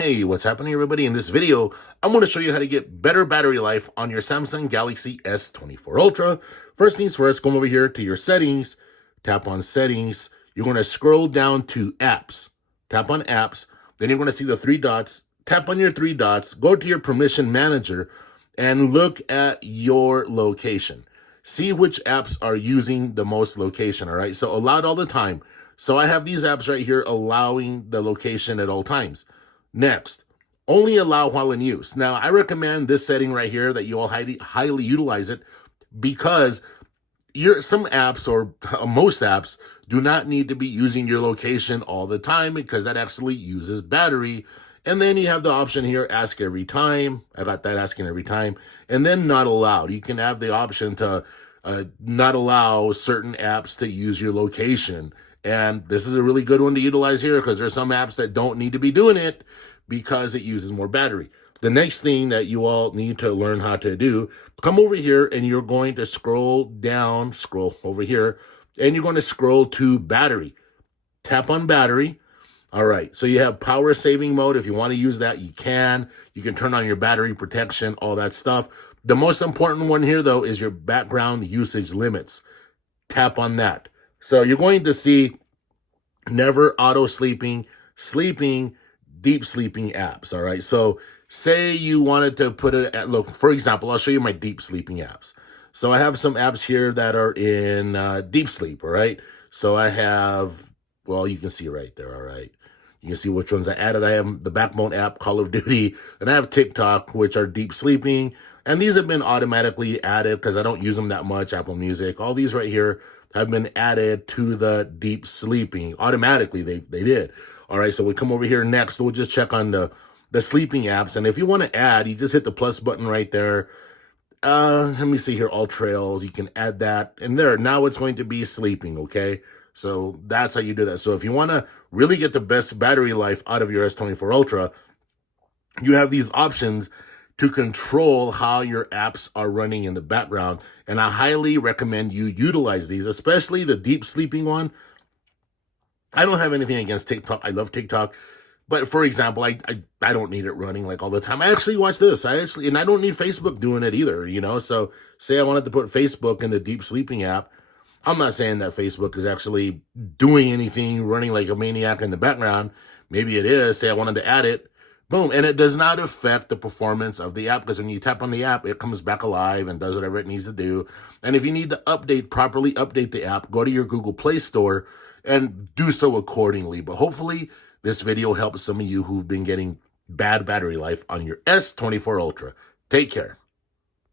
Hey, what's happening everybody? In this video, I'm going to show you how to get better battery life on your Samsung Galaxy S24 Ultra. First things first, come over here to your settings, tap on settings. You're going to scroll down to apps, tap on apps. Then you're going to see the three dots, tap on your three dots, go to your permission manager and look at your location. See which apps are using the most location, all right? So allowed all the time. So I have these apps right here allowing the location at all times. Next, only allow while in use. Now, I recommend this setting right here that you all highly utilize it because some apps or most apps do not need to be using your location all the time because that actually uses battery. And then you have the option here, ask every time. I got that asking every time. And then not allowed. You can have the option to not allow certain apps to use your location. And this is a really good one to utilize here because there's some apps that don't need to be doing it because it uses more battery. The next thing that you all need to learn how to do, come over here and you're going to scroll over here, and you're going to scroll to battery. Tap on battery. All right, so you have power saving mode. If you want to use that, you can. You can turn on your battery protection, all that stuff. The most important one here, though, is your background usage limits. Tap on that. So you're going to see never auto sleeping, deep sleeping apps, all right? So say you wanted to put it at, look, for example, I'll show you my deep sleeping apps. So I have some apps here that are in deep sleep, all right? So I have, well, you can see right there, all right? You can see which ones I added. I have the Backbone app, Call of Duty, and I have TikTok, which are deep sleeping. And these have been automatically added because I don't use them that much, Apple Music. All these right here have been added to the deep sleeping. Automatically, they did. All right, so we come over here next. We'll just check on the sleeping apps. And if you want to add, you just hit the plus button right there. Let me see here, all trails. You can add that. And there, now it's going to be sleeping, okay? So that's how you do that. So if you want to really get the best battery life out of your S24 Ultra, you have these options to control how your apps are running in the background. And I highly recommend you utilize these, especially the deep sleeping one. I don't have anything against TikTok. I love TikTok. But for example, I don't need it running like all the time. I actually watch this. And I don't need Facebook doing it either, you know? So say I wanted to put Facebook in the deep sleeping app. I'm not saying that Facebook is actually doing anything, running like a maniac in the background. Maybe it is. Say I wanted to add it. Boom. And it does not affect the performance of the app because when you tap on the app, it comes back alive and does whatever it needs to do. And if you need to properly update the app, go to your Google Play Store and do so accordingly. But hopefully this video helps some of you who've been getting bad battery life on your S24 Ultra. Take care.